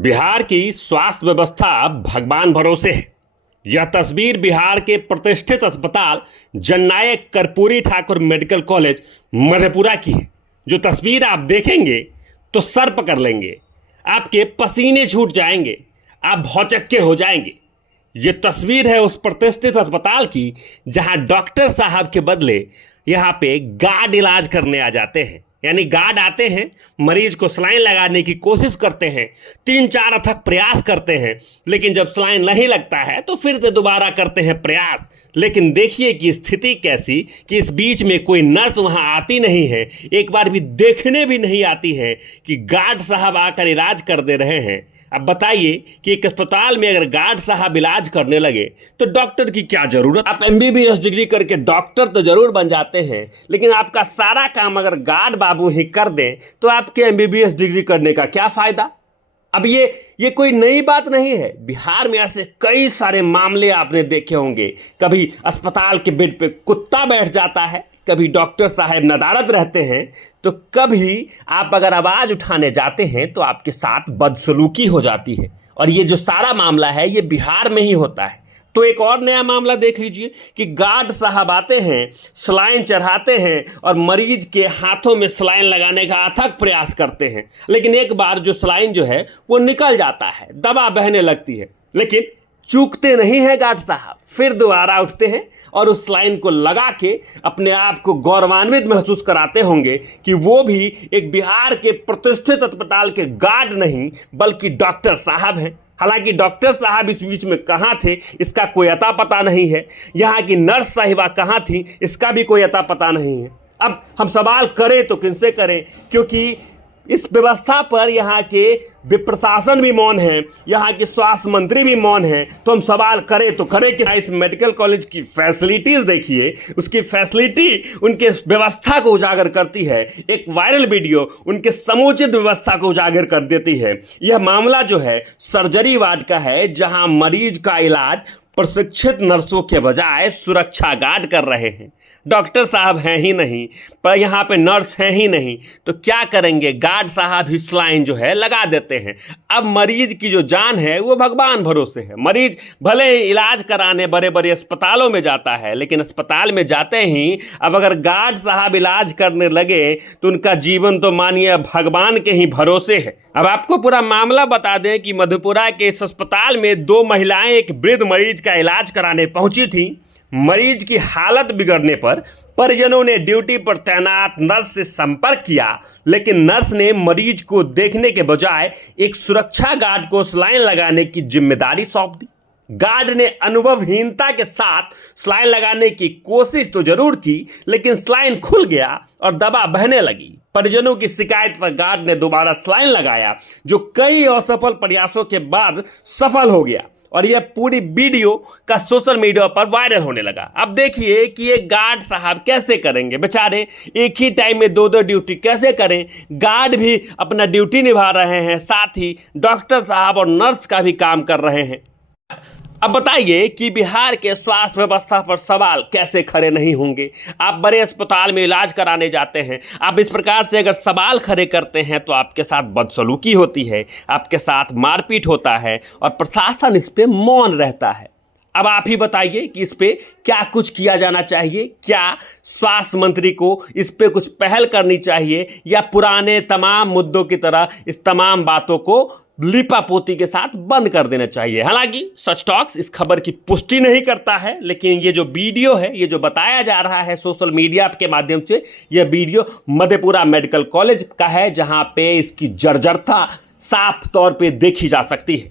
बिहार की स्वास्थ्य व्यवस्था भगवान भरोसे है। यह तस्वीर बिहार के प्रतिष्ठित अस्पताल जननायक कर्पूरी ठाकुर मेडिकल कॉलेज मधेपुरा की है। जो तस्वीर आप देखेंगे तो सर पकड़ लेंगे, आपके पसीने छूट जाएंगे, आप भौचक्के हो जाएंगे। ये तस्वीर है उस प्रतिष्ठित अस्पताल की जहां डॉक्टर साहब के बदले यहाँ पे गार्ड इलाज करने आ जाते हैं। यानी गार्ड आते हैं, मरीज को सलाइन लगाने की कोशिश करते हैं, 3-4 अथक प्रयास करते हैं, लेकिन जब सलाइन नहीं लगता है तो फिर से दोबारा करते हैं प्रयास। लेकिन देखिए कि स्थिति कैसी कि इस बीच में कोई नर्स वहां आती नहीं है, एक बार भी देखने भी नहीं आती है कि गार्ड साहब आकर इलाज कर दे रहे हैं। अब बताइए कि एक अस्पताल में अगर गार्ड साहब इलाज करने लगे तो डॉक्टर की क्या जरूरत। आप एमबीबीएस डिग्री करके डॉक्टर तो जरूर बन जाते हैं, लेकिन आपका सारा काम अगर गार्ड बाबू ही कर दें तो आपके एमबीबीएस डिग्री करने का क्या फायदा। अब ये कोई नई बात नहीं है। बिहार में ऐसे कई सारे मामले आपने देखे होंगे। कभी अस्पताल के बेड पे कुत्ता बैठ जाता है, कभी डॉक्टर साहब नदारद रहते हैं, तो कभी आप अगर आवाज उठाने जाते हैं तो आपके साथ बदसलूकी हो जाती है। और ये जो सारा मामला है ये बिहार में ही होता है। तो एक और नया मामला देख लीजिए कि गार्ड साहब आते हैं, सलाइन चढ़ाते हैं और मरीज के हाथों में सलाइन लगाने का अथक प्रयास करते हैं, लेकिन एक बार जो सलाइन जो है वो निकल जाता है, दवा बहने लगती है, लेकिन चूकते नहीं है गार्ड साहब। फिर दोबारा उठते हैं और उस सलाइन को लगा के अपने आप को गौरवान्वित महसूस कराते होंगे कि वो भी एक बिहार के प्रतिष्ठित अस्पताल के गार्ड नहीं बल्कि डॉक्टर साहब हैं। हालांकि डॉक्टर साहब इस बीच में कहाँ थे इसका कोई अता पता नहीं है। यहाँ की नर्स साहिबा कहाँ थी इसका भी कोई अता पता नहीं है। अब हम सवाल करें तो किनसे करें, क्योंकि इस व्यवस्था पर यहाँ के प्रशासन भी मौन है, यहाँ के स्वास्थ्य मंत्री भी मौन है। तो हम सवाल करें तो करें कि इस मेडिकल कॉलेज की फैसिलिटीज देखिए, उसकी फैसिलिटी उनके व्यवस्था को उजागर करती है। एक वायरल वीडियो उनके समुचित व्यवस्था को उजागर कर देती है। यह मामला जो है सर्जरी वार्ड का है, जहां मरीज का इलाज प्रशिक्षित नर्सों के बजाय सुरक्षा गार्ड कर रहे हैं। डॉक्टर साहब हैं ही नहीं, पर यहाँ पे नर्स हैं ही नहीं, तो क्या करेंगे, गार्ड साहब ही सलाइन जो है लगा देते हैं। अब मरीज की जो जान है वो भगवान भरोसे है। मरीज भले ही इलाज कराने बड़े बड़े अस्पतालों में जाता है, लेकिन अस्पताल में जाते ही अब अगर गार्ड साहब इलाज करने लगे तो उनका जीवन तो मानिए भगवान के ही भरोसे है। अब आपको पूरा मामला बता दें कि मधेपुरा के इस अस्पताल में 2 महिलाएं एक वृद्ध मरीज का इलाज कराने पहुंची थी। मरीज की हालत बिगड़ने पर परिजनों ने ड्यूटी पर तैनात नर्स से संपर्क किया, लेकिन नर्स ने मरीज को देखने के बजाय एक सुरक्षा गार्ड को सलाइन लगाने की जिम्मेदारी सौंप दी। गार्ड ने अनुभवहीनता के साथ सलाइन लगाने की कोशिश तो जरूर की, लेकिन सलाइन खुल गया और दवा बहने लगी। परिजनों की शिकायत पर गार्ड ने दोबारा सलाइन लगाया, जो कई असफल प्रयासों के बाद सफल हो गया और यह पूरी वीडियो का सोशल मीडिया पर वायरल होने लगा। अब देखिए कि ये गार्ड साहब कैसे करेंगे, बेचारे एक ही टाइम में 2-2 ड्यूटी कैसे करें। गार्ड भी अपना ड्यूटी निभा रहे हैं, साथ ही डॉक्टर साहब और नर्स का भी काम कर रहे हैं। अब बताइए कि बिहार के स्वास्थ्य व्यवस्था पर सवाल कैसे खड़े नहीं होंगे। आप बड़े अस्पताल में इलाज कराने जाते हैं, आप इस प्रकार से अगर सवाल खड़े करते हैं तो आपके साथ बदसलूकी होती है, आपके साथ मारपीट होता है और प्रशासन इस पे मौन रहता है। अब आप ही बताइए कि इस पे क्या कुछ किया जाना चाहिए। क्या स्वास्थ्य मंत्री को इस पे कुछ पहल करनी चाहिए या पुराने तमाम मुद्दों की तरह इस तमाम बातों को लिपापोती के साथ बंद कर देना चाहिए। हालांकि सच टॉक्स इस खबर की पुष्टि नहीं करता है, लेकिन ये जो वीडियो है, ये जो बताया जा रहा है सोशल मीडिया के माध्यम से, यह वीडियो मधेपुरा मेडिकल कॉलेज का है, जहां पे इसकी जर्जरता साफ तौर पे देखी जा सकती है।